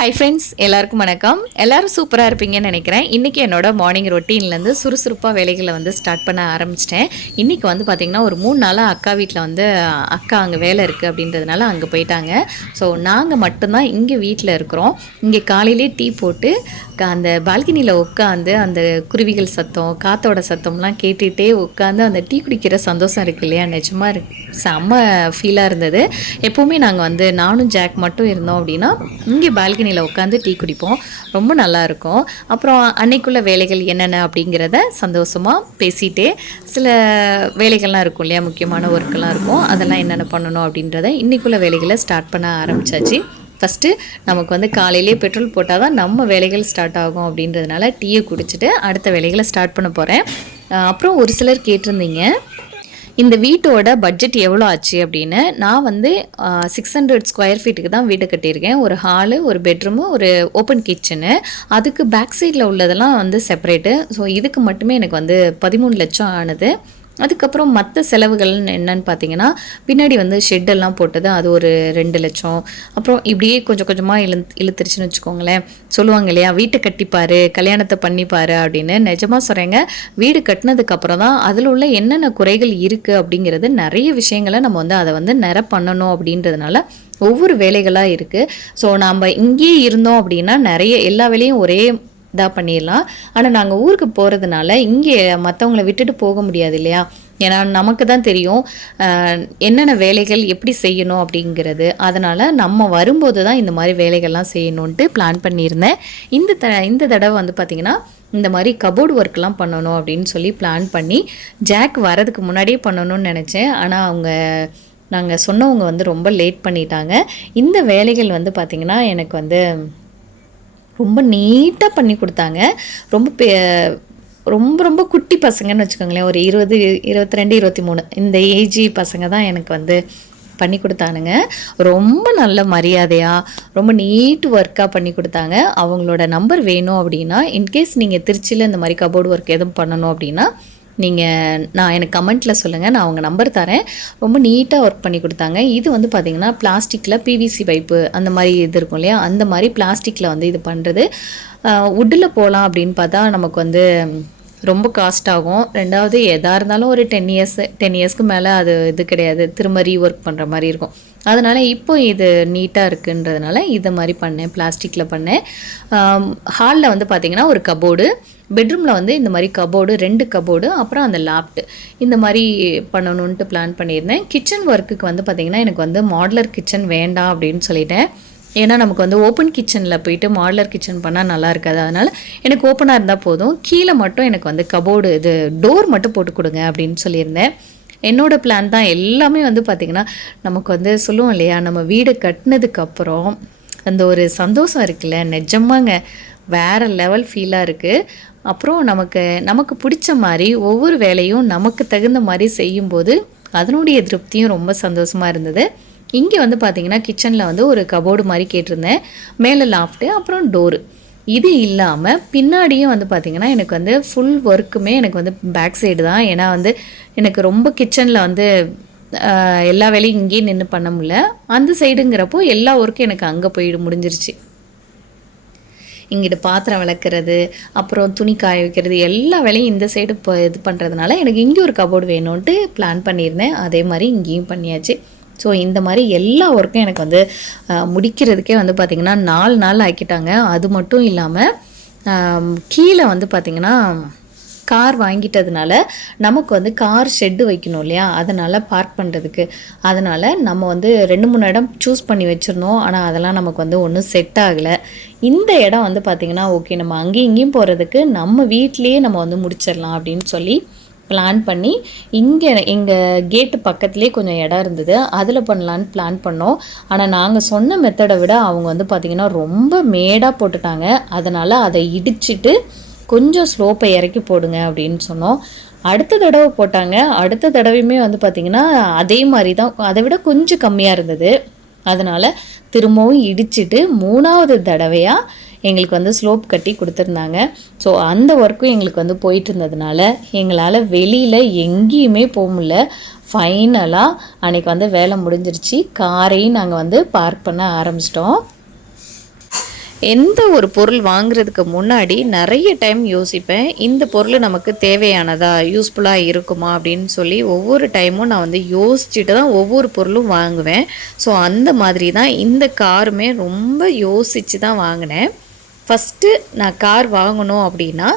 Hi friends எல்லாருக்கும் வணக்கம். எல்லாரும் சூப்பராக இருப்பீங்கன்னு நினைக்கிறேன். இன்றைக்கி என்னோட மார்னிங் ரொட்டீன்லேருந்து சுறுசுறுப்பாக வேலைகளை வந்து ஸ்டார்ட் பண்ண ஆரம்பிச்சிட்டேன். இன்றைக்கி வந்து பார்த்திங்கன்னா ஒரு மூணு நாளாக அக்கா வீட்டில் வந்து அக்கா அங்கே வேலை இருக்குது அப்படின்றதுனால அங்கே போயிட்டாங்க. ஸோ நாங்கள் மட்டும்தான் இங்கே வீட்டில் இருக்கிறோம். இங்கே காலையிலே டீ போட்டு க- அந்த பால்கனியில் உட்காந்து அந்த குருவிகள் சத்தம் காத்தோட சத்தம்லாம் கேட்டுகிட்டே உட்காந்து அந்த டீ குடிக்கிற சந்தோஷம் இருக்கு இல்லையா? நிஜமாக இருக்கு செம்ம ஃபீலாக இருந்தது. எப்போவுமே நாங்கள் வந்து நானும் ஜாக் மட்டும் இருந்தோம் அப்படின்னா இங்கே பால்கனியில் உட்காந்து டீ குடிப்போம். ரொம்ப நல்லா இருக்கும். அப்புறம் அன்னைக்குள்ள வேலைகள் என்னென்ன அப்படிங்கிறத சந்தோஷமாக பேசிகிட்டே சில வேலைகள்லாம் இருக்கும் இல்லையா? முக்கியமான ஒர்க்கெல்லாம் இருக்கும். அதெல்லாம் என்னென்ன பண்ணணும் அப்படின்றத இன்றைக்குள்ள வேலைகளை ஸ்டார்ட் பண்ண ஆரம்பிச்சாச்சு. ஃபஸ்ட்டு நமக்கு வந்து காலையிலே பெட்ரோல் போட்டால் தான் நம்ம வேலைகள் ஸ்டார்ட் ஆகும் அப்படின்றதுனால டீயை குடிச்சிட்டு அடுத்த வேலைகளை ஸ்டார்ட் பண்ண போகிறேன் அப்புறம் ஒரு சிலர் கேட்டிருந்தீங்க. இந்த வீட்டோட பட்ஜெட் எவ்வளோ ஆச்சு அப்படின்னு நான் வந்து சிக்ஸ் ஹண்ட்ரட் ஸ்கொயர் ஃபீட்டுக்கு தான் வீடு கட்டியிருக்கேன். ஒரு ஹாலு ஒரு பெட்ரூமு ஒரு ஓப்பன் கிச்சனு அதுக்கு பேக் சைடில் உள்ளதெல்லாம் வந்து செப்பரேட்டு ஸோ இதுக்கு மட்டுமே எனக்கு வந்து பதிமூணு லட்சம் ஆனது. அதுக்கப்புறம் மற்ற செலவுகள் என்னன்னு பார்த்தீங்கன்னா பின்னாடி வந்து ஷெட்டெல்லாம் போட்டது அது ஒரு ரெண்டு லட்சம். அப்புறம் இப்படியே கொஞ்சம் கொஞ்சமாக இழு இழுத்துருச்சுன்னு வச்சுக்கோங்களேன். சொல்லுவாங்க இல்லையா வீட்டை கட்டிப்பார் கல்யாணத்தை பண்ணிப்பார் அப்படின்னு. நிஜமாக சொல்கிறேங்க வீடு கட்டினதுக்கப்புறம் தான் அதில் உள்ள என்னென்ன குறைகள் இருக்குது அப்படிங்கிறது நிறைய விஷயங்களை நம்ம வந்து அதை வந்து நிற பண்ணணும் அப்படின்றதுனால ஒவ்வொரு வேலைகளாக இருக்குது ஸோ நாம் இங்கேயே இருந்தோம் அப்படின்னா நிறைய எல்லா வேலையும் ஒரே இதாக பண்ணிடலாம். ஆனால் நாங்கள் ஊருக்கு போகிறதுனால இங்கே மற்றவங்கள விட்டுட்டு போக முடியாது இல்லையா? ஏன்னா நமக்கு தான் தெரியும் என்னென்ன வேலைகள் எப்படி செய்யணும் அப்படிங்கிறது. அதனால் நம்ம வரும்போது தான் இந்த மாதிரி வேலைகள்லாம் செய்யணுன்ட்டு பிளான் பண்ணியிருந்தேன். இந்த த இந்த தடவை வந்து பார்த்திங்கன்னா இந்த மாதிரி கபோர்டு ஒர்க்லாம் பண்ணணும் அப்படின்னு சொல்லி பிளான் பண்ணி ஜாக் வரதுக்கு முன்னாடியே பண்ணணும்னு நினச்சேன். ஆனால் அவங்க நாங்கள் சொன்னவங்க வந்து ரொம்ப லேட் பண்ணிட்டாங்க. இந்த வேலைகள் வந்து பார்த்திங்கன்னா எனக்கு வந்து ரொம்ப நீட்டாக பண்ணி கொடுத்தாங்க. ரொம்ப பெ- ரொம்ப ரொம்ப குட்டி பசங்கன்னு வச்சுக்கோங்களேன். ஒரு இருபது இருபத்தி ரெண்டு இருபத்தி மூணு இந்த ஏஜி பசங்க தான் எனக்கு வந்து பண்ணி கொடுத்தானுங்க. ரொம்ப நல்ல மரியாதையாக ரொம்ப நீட் ஒர்க்காக பண்ணி கொடுத்தாங்க. அவங்களோட நம்பர் வேணும் அப்படின்னா இன்கேஸ் நீங்கள் திருச்சியில் இந்த மாதிரி கபோர்டு ஒர்க் எதுவும் பண்ணணும் அப்படின்னா நீங்கள் நான் எனக்கு கமெண்ட்டில் சொல்லுங்கள் நான் அவங்க நம்பர் தரேன். ரொம்ப நீட்டாக ஒர்க் பண்ணி கொடுத்தாங்க. இது வந்து பார்த்திங்கன்னா பிளாஸ்டிக்கில் பிவிசி பைப்பு அந்த மாதிரி இது இருக்கும் இல்லையா? அந்த மாதிரி பிளாஸ்டிக்கில் வந்து இது பண்ணுறது வுட்டில் போகலாம் அப்படின்னு பார்த்தா நமக்கு வந்து ரொம்ப காஸ்ட் ஆகும். ரெண்டாவது எதாக இருந்தாலும் ஒரு டென் இயர்ஸ் டென் இயர்ஸ்க்கு மேலே அது இது கிடையாது. திரும்ப ரீஒர்க் பண்ணுற மாதிரி இருக்கும். அதனால் இப்போ இது நீட்டாக இருக்குன்றதுனால இதை மாதிரி பண்ணேன் பிளாஸ்டிக்கில் பண்ணேன். ஹாலில் வந்து பார்த்திங்கன்னா ஒரு கபோர்டு பெட்ரூமில் வந்து இந்த மாதிரி கபோர்டு ரெண்டு கபோர்டு அப்புறம் அந்த லேப்டு இந்த மாதிரி பண்ணணுன்ட்டு பிளான் பண்ணியிருந்தேன். கிச்சன் ஒர்க்குக்கு வந்து பார்த்திங்கன்னா எனக்கு வந்து மாடலர் கிச்சன் வேண்டாம் அப்படின்னு சொல்லிட்டேன். ஏன்னா நமக்கு வந்து ஓப்பன் கிச்சனில் போயிட்டு மாடலர் கிச்சன் பண்ணால் நல்லா இருக்காது. அதனால் எனக்கு ஓப்பனாக இருந்தால் போதும். கீழே மட்டும் எனக்கு வந்து கபோர்டு இது டோர் மட்டும் போட்டு கொடுங்க அப்படின்னு சொல்லியிருந்தேன். என்னோடய பிளான் தான். எல்லாமே வந்து பார்த்திங்கன்னா நமக்கு வந்து சொல்லுவோம் இல்லையா நம்ம வீடு கட்டினதுக்கப்புறம் அந்த ஒரு சந்தோஷம் இருக்குல்ல நிஜமாங்க. வேற லெவல் ஃபீலாக இருக்குது அப்புறம் நமக்கு நமக்கு பிடிச்ச மாதிரி ஒவ்வொரு வேலையும் நமக்கு தகுந்த மாதிரி செய்யும்போது அதனுடைய திருப்தியும் ரொம்ப சந்தோஷமாக இருந்தது. இங்கே வந்து பார்த்திங்கன்னா கிச்சனில் வந்து ஒரு கபோர்டு மாதிரி கேட்டிருந்தேன். மேலே லாஃப்ட்டு அப்புறம் டோரு இது இல்லாமல் பின்னாடியும் வந்து பார்த்திங்கன்னா எனக்கு வந்து ஃபுல் ஒர்க்குமே எனக்கு வந்து பேக் சைடு தான். ஏன்னா வந்து எனக்கு ரொம்ப கிச்சனில் வந்து எல்லா வேலையும் இங்கேயே நின்று பண்ண முடியல. அந்த சைடுங்கிறப்போ எல்லா ஒர்க்கும் எனக்கு அங்கே போயிடு முடிஞ்சிருச்சு. இங்கிட்டு பாத்திரம் விளக்குறது அப்புறம் துணி காய வைக்கிறது எல்லா வேலையும் இந்த சைடு இப்போ இது பண்ணுறதுனால எனக்கு இங்கே ஒரு கபோர்டு வேணும்ன்ட்டு பிளான் பண்ணியிருந்தேன். அதே மாதிரி இங்கேயும் பண்ணியாச்சு. ஸோ இந்த மாதிரி எல்லா ஒர்க்கும் எனக்கு வந்து முடிக்கிறதுக்கே வந்து பார்த்திங்கன்னா நாலு நாள் ஆக்கிட்டாங்க. அது மட்டும் இல்லாமல் கீழே வந்து பார்த்திங்கன்னா கார் வாங்கிட்டதுனால நமக்கு வந்து கார் ஷெட்டு வைக்கணும் இல்லையா? அதனால் பார்க் பண்ணுறதுக்கு அதனால் நம்ம வந்து ரெண்டு மூணு இடம் சூஸ் பண்ணி வச்சுருந்தோம். ஆனால் அதெல்லாம் நமக்கு வந்து ஒன்றும் செட் ஆகலை. இந்த இடம் வந்து பார்த்திங்கன்னா ஓகே நம்ம அங்கேயும் இங்கேயும் போகிறதுக்கு நம்ம வீட்லேயே நம்ம வந்து முடிச்சிடலாம் அப்படின்னு சொல்லி பிளான் பண்ணி இங்கே எங்கள் கேட்டு பக்கத்துலேயே கொஞ்சம் இடம் இருந்தது. அதில் பண்ணலான்னு பிளான் பண்ணோம். ஆனால் நாங்கள் சொன்ன மெத்தடை விட அவங்க வந்து பார்த்திங்கன்னா ரொம்ப மேடாக போட்டுட்டாங்க. அதனால் அதை இடிச்சிட்டு கொஞ்சம் ஸ்லோப்பை இறக்கி போடுங்க அப்படின்னு சொன்னோம். அடுத்த தடவை போட்டாங்க. அடுத்த தடவையுமே வந்து பார்த்திங்கன்னா அதே மாதிரி தான் அதை விட கொஞ்சம் கம்மியாக இருந்தது. அதனால் திரும்பவும் இடிச்சிட்டு மூணாவது தடவையாக எங்களுக்கு வந்து ஸ்லோப் கட்டி கொடுத்துருந்தாங்க. ஸோ அந்த ஒர்க்கும் எங்களுக்கு வந்து போயிட்டு இருந்ததுனால எங்களால் வெளியில் எங்கேயுமே போக முடியல. ஃபைனலாக அன்னைக்கு வந்து வேலை முடிஞ்சிருச்சு. காரையும் நாங்கள் வந்து பார்க் பண்ண ஆரம்பிச்சிட்டோம். எந்த ஒரு பொருள் வாங்குறதுக்கு முன்னாடி நிறைய டைம் யோசிப்பேன் இந்த பொருள் நமக்கு தேவையானதா யூஸ்ஃபுல்லாக இருக்குமா அப்படின்னு சொல்லி ஒவ்வொரு டைமும் நான் வந்து யோசிச்சுட்டு தான் ஒவ்வொரு பொருளும் வாங்குவேன். ஸோ அந்த மாதிரி தான் இந்த காருமே ரொம்ப யோசித்து தான் வாங்கினேன். ஃபஸ்ட்டு நான் கார் வாங்கணும் அப்படின்னா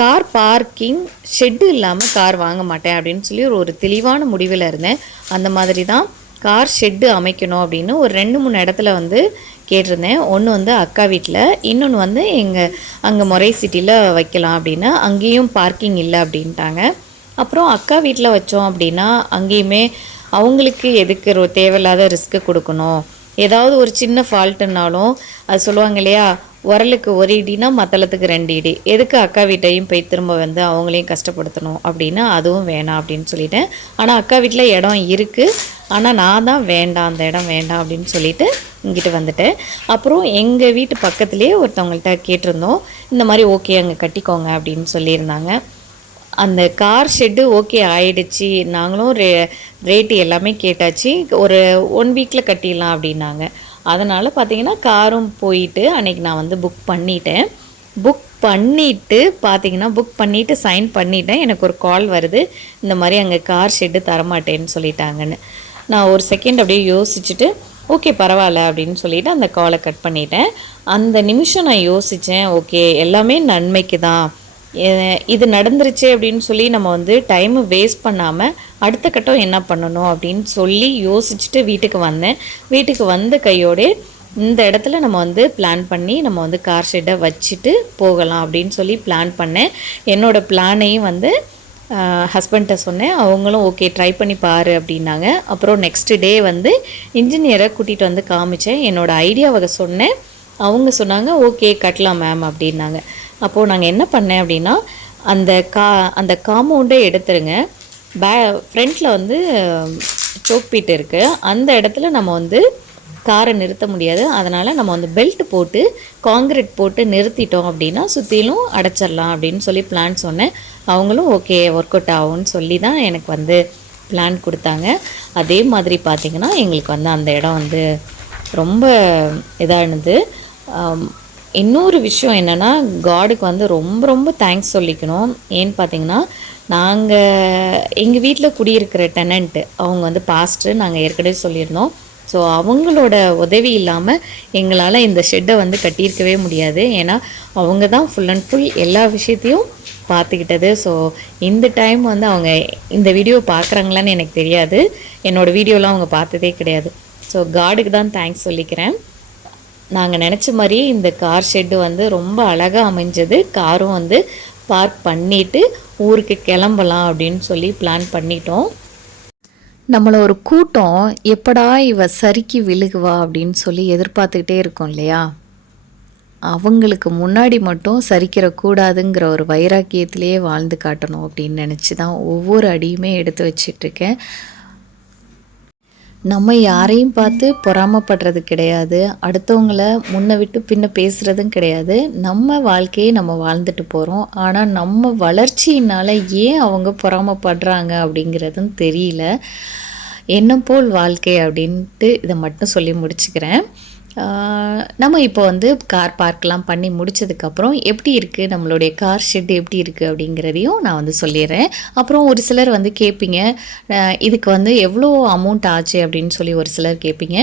கார் பார்க்கிங் ஷெட்டு இல்லாமல் கார் வாங்க மாட்டேன் அப்படின்னு சொல்லி ஒரு ஒரு தெளிவான முடிவில் இருந்தேன். அந்த மாதிரி தான் கார் ஷெட்டு அமைக்கணும் அப்படின்னு ஒரு ரெண்டு மூணு இடத்துல வந்து கேட்டிருந்தேன். ஒன்று வந்து அக்கா வீட்டில் இன்னொன்று வந்து எங்கள் அங்கே மொரை சிட்டியில் வைக்கலாம் அப்படின்னா அங்கேயும் பார்க்கிங் இல்லை அப்படின்ட்டாங்க. அப்புறம் அக்கா வீட்டில் வச்சோம் அப்படின்னா அங்கேயுமே அவங்களுக்கு எதுக்கு ரொ தேவையில்லாத ரிஸ்க்கு கொடுக்கணும். ஏதாவது ஒரு சின்ன ஃபால்ட்டுனாலும் அது சொல்லுவாங்க இல்லையா உரலுக்கு ஒரு இடினா மத்தளத்துக்கு ரெண்டு இடி. எதுக்கு அக்கா வீட்டையும் போய் திரும்ப வந்து அவங்களையும் கஷ்டப்படுத்தணும் அப்படின்னா அதுவும் வேணாம் அப்படின்னு சொல்லிட்டேன். ஆனால் அக்கா வீட்டில் இடம் இருக்குது ஆனால் நான் தான் வேண்டாம் அந்த இடம் வேண்டாம் அப்படின்னு சொல்லிட்டு இங்கிட்டு வந்துட்டேன். அப்புறம் எங்கள் வீட்டு பக்கத்துலேயே ஒருத்தவங்கள்ட்ட கேட்டிருந்தோம். இந்த மாதிரி ஓகே அங்கே கட்டிக்கோங்க அப்படின்னு சொல்லியிருந்தாங்க. அந்த கார் ஷெட்டு ஓகே ஆயிடுச்சு. நாங்களும் ரே ரேட்டு எல்லாமே கேட்டாச்சு. ஒரு ஒன் வீக்கில் கட்டிடலாம் அப்படின்னாங்க. அதனால் பார்த்தீங்கன்னா காரும் போயிட்டு அன்றைக்கி நான் வந்து புக் பண்ணிட்டேன். புக் பண்ணிவிட்டு பார்த்தீங்கன்னா புக் பண்ணிவிட்டு சைன் பண்ணிட்டேன். எனக்கு ஒரு கால் வருது. இந்த மாதிரி அங்கே கார் ஷெட்டு தரமாட்டேன்னு சொல்லிட்டாங்கன்னு. நான் ஒரு செகண்ட் அப்படியே யோசிச்சுட்டு ஓகே பரவாயில்ல அப்படின்னு சொல்லிவிட்டு அந்த காலை கட் பண்ணிட்டேன். அந்த நிமிஷம் நான் யோசித்தேன் ஓகே எல்லாமே நன்மைக்கு தான் இது நடந்துருச்சு அப்படின்னு சொல்லி நம்ம வந்து டைமை வேஸ்ட் பண்ணாமல் அடுத்த கட்டம் என்ன பண்ணணும் அப்படின்னு சொல்லி யோசிச்சுட்டு வீட்டுக்கு வந்தேன். வீட்டுக்கு வந்த கையோடே இந்த இடத்துல நம்ம வந்து பிளான் பண்ணி நம்ம வந்து கார் ஷெட்டை வச்சுட்டு போகலாம் அப்படின்னு சொல்லி பிளான் பண்ணேன். என்னோடய பிளானையும் வந்து ஹஸ்பண்ட்டை சொன்னேன். அவங்களும் ஓகே ட்ரை பண்ணி பாரு அப்படின்னாங்க. அப்புறம் நெக்ஸ்ட் டே வந்து இன்ஜினியரை கூட்டிகிட்டு வந்து காமிச்சேன். என்னோடய ஐடியாவை சொன்னேன். அவங்க சொன்னாங்க ஓகே கட்டலாம் மேம் அப்படின்னாங்க. அப்போது நாங்கள் என்ன பண்ணேன் அப்படின்னா அந்த கா அந்த காம்பவுண்டே எடுத்துருங்க. பே ஃப்ரண்ட்டில் வந்து சோக்பீட் இருக்குது அந்த இடத்துல நம்ம வந்து காரை நிறுத்த முடியாது. அதனால் நம்ம வந்து பெல்ட் போட்டு காங்கிரீட் போட்டு நிறுத்திட்டோம் அப்படின்னா சுற்றிலும் அடைச்சிடலாம் அப்படின்னு சொல்லி பிளான் சொன்னேன். அவங்களும் ஓகே ஒர்க் அவுட் ஆகும்னு சொல்லி தான் எனக்கு வந்து பிளான் கொடுத்தாங்க. அதே மாதிரி பார்த்திங்கன்னா எங்களுக்கு வந்து அந்த இடம் வந்து ரொம்ப இதானது இருந்தது. இன்னொரு விஷயம் என்னென்னா காடுக்கு வந்து ரொம்ப ரொம்ப தேங்க்ஸ் சொல்லிக்கணும். ஏன்னு பார்த்தீங்கன்னா நாங்கள் எங்கள் வீட்டில் குடியிருக்கிற டெனண்ட்டு அவங்க வந்து பாஸ்ட்டு நாங்கள் ஏற்கனவே சொல்லியிருந்தோம். ஸோ அவங்களோட உதவி இல்லாமல் எங்களால் இந்த ஷெட்டை வந்து கட்டியிருக்கவே முடியாது. ஏன்னா அவங்க தான் ஃபுல் அண்ட் ஃபுல் எல்லா விஷயத்தையும் பார்த்துக்கிட்டது ஸோ இந்த டைம் வந்து அவங்க இந்த வீடியோ பார்க்குறாங்களான்னு எனக்கு தெரியாது. என்னோடய வீடியோலாம் அவங்க பார்த்ததே கிடையாது. ஸோ காடுக்கு தான் தேங்க்ஸ் சொல்லிக்கிறேன். நாங்கள் நினச்ச மாதிரியே இந்த கார் ஷெட்டு வந்து ரொம்ப அழகாக அமைஞ்சது. காரும் வந்து பார்க் பண்ணிவிட்டு ஊருக்கு கிளம்பலாம் அப்படின்னு சொல்லி பிளான் பண்ணிட்டோம். நம்மளை ஒரு கூட்டம் எப்படா இவ சறுக்கி விழுகுவா அப்படின்னு சொல்லி எதிர்பார்த்துக்கிட்டே இருக்கோம் இல்லையா? அவங்களுக்கு முன்னாடி மட்டும் சரிக்கிற கூடாதுங்கிற ஒரு வைராக்கியத்திலேயே வாழ்ந்து காட்டணும் அப்படின்னு நினச்சி தான் ஒவ்வொரு அடியுமே எடுத்து வச்சிட்ருக்கேன் நம்ம யாரையும் பார்த்து பொறாமப்படுறது கிடையாது. அடுத்தவங்கள முன்ன விட்டு பின்ன பேசுகிறதும் கிடையாது. நம்ம வாழ்க்கையை நம்ம வாழ்ந்துட்டு போகிறோம் ஆனால் நம்ம வளர்ச்சியினால் ஏன் அவங்க பொறாமப்படுறாங்க அப்படிங்கிறதும் தெரியல. என்ன போல் வாழ்க்கை அப்படின்ட்டு இதை மட்டும் சொல்லி முடிச்சுக்கிறேன். நம்ம இப்போ வந்து கார் பார்க்கெலாம் பண்ணி முடிச்சதுக்கப்புறம் எப்படி இருக்குது நம்மளுடைய கார் ஷெட் எப்படி இருக்குது அப்படிங்கிறதையும் நான் வந்து சொல்லிடுறேன். அப்புறம் ஒரு சிலர் வந்து கேட்பீங்க இதுக்கு வந்து எவ்வளோ அமௌண்ட் ஆச்சு அப்படின்னு சொல்லி ஒரு சிலர் கேட்பீங்க.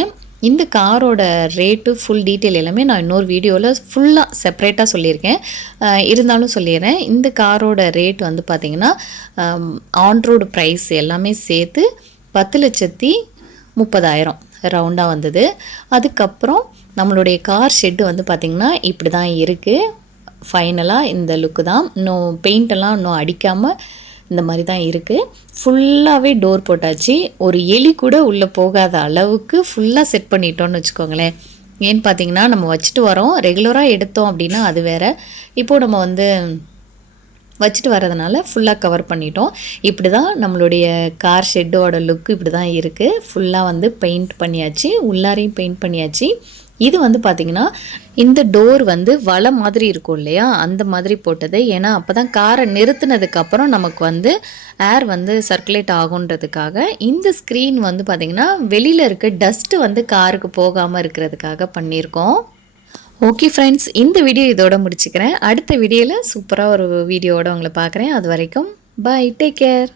இந்த காரோட ரேட்டு ஃபுல் டீட்டெயில் எல்லாமே நான் இன்னொரு வீடியோவில் ஃபுல்லாக செப்பரேட்டாக சொல்லியிருக்கேன். இருந்தாலும் சொல்லிடுறேன். இந்த காரோட ரேட் வந்து பார்த்திங்கன்னா ஆன்ரோடு ப்ரைஸ் எல்லாமே சேர்த்து பத்து லட்சத்தி முப்பதாயிரம். ரவுண்டாக வந்தது. அதுக்கப்புறம் நம்மளுடைய கார் ஷெட்டு வந்து பார்த்திங்கன்னா இப்படி தான் இருக்குது ஃபைனலாக இந்த லுக்கு தான். இன்னும் பெயிண்டெல்லாம் இன்னும் அடிக்காமல் இந்த மாதிரி தான் இருக்குது ஃபுல்லாகவே டோர் போட்டாச்சு. ஒரு எலி கூட உள்ளே போகாத அளவுக்கு ஃபுல்லாக செட் பண்ணிட்டோன்னு வச்சுக்கோங்களேன். ஏன்னு பார்த்தீங்கன்னா நம்ம வச்சுட்டு வரோம். ரெகுலராக எடுத்தோம் அப்படின்னா அது வேற. இப்போது நம்ம வந்து வச்சுட்டு வரதுனால ஃபுல்லாக கவர் பண்ணிட்டோம். இப்படி தான் நம்மளுடைய கார் ஷெட்டோட லுக் இப்படி தான் இருக்குது ஃபுல்லாக வந்து பெயிண்ட் பண்ணியாச்சு. உள்ளாரையும் பெயிண்ட் பண்ணியாச்சு. இது வந்து பார்த்திங்கன்னா இந்த டோர் வந்து வலை மாதிரி இருக்கும் இல்லையா? அந்த மாதிரி போட்டது. ஏன்னா அப்போ தான் காரை நிறுத்தினதுக்கப்புறம் நமக்கு வந்து ஏர் வந்து சர்க்குலேட் ஆகுன்றதுக்காக இந்த ஸ்க்ரீன் வந்து பார்த்திங்கன்னா வெளியில் இருக்க டஸ்ட்டு வந்து காருக்கு போகாமல் இருக்கிறதுக்காக பண்ணியிருக்கோம். ஓகே ஃப்ரெண்ட்ஸ் இந்த வீடியோ இதோட முடிச்சுக்கிறேன். அடுத்த வீடியோவில் சூப்பராக ஒரு வீடியோவோட உங்களை பார்க்குறேன். அது வரைக்கும் பை டேக் கேர்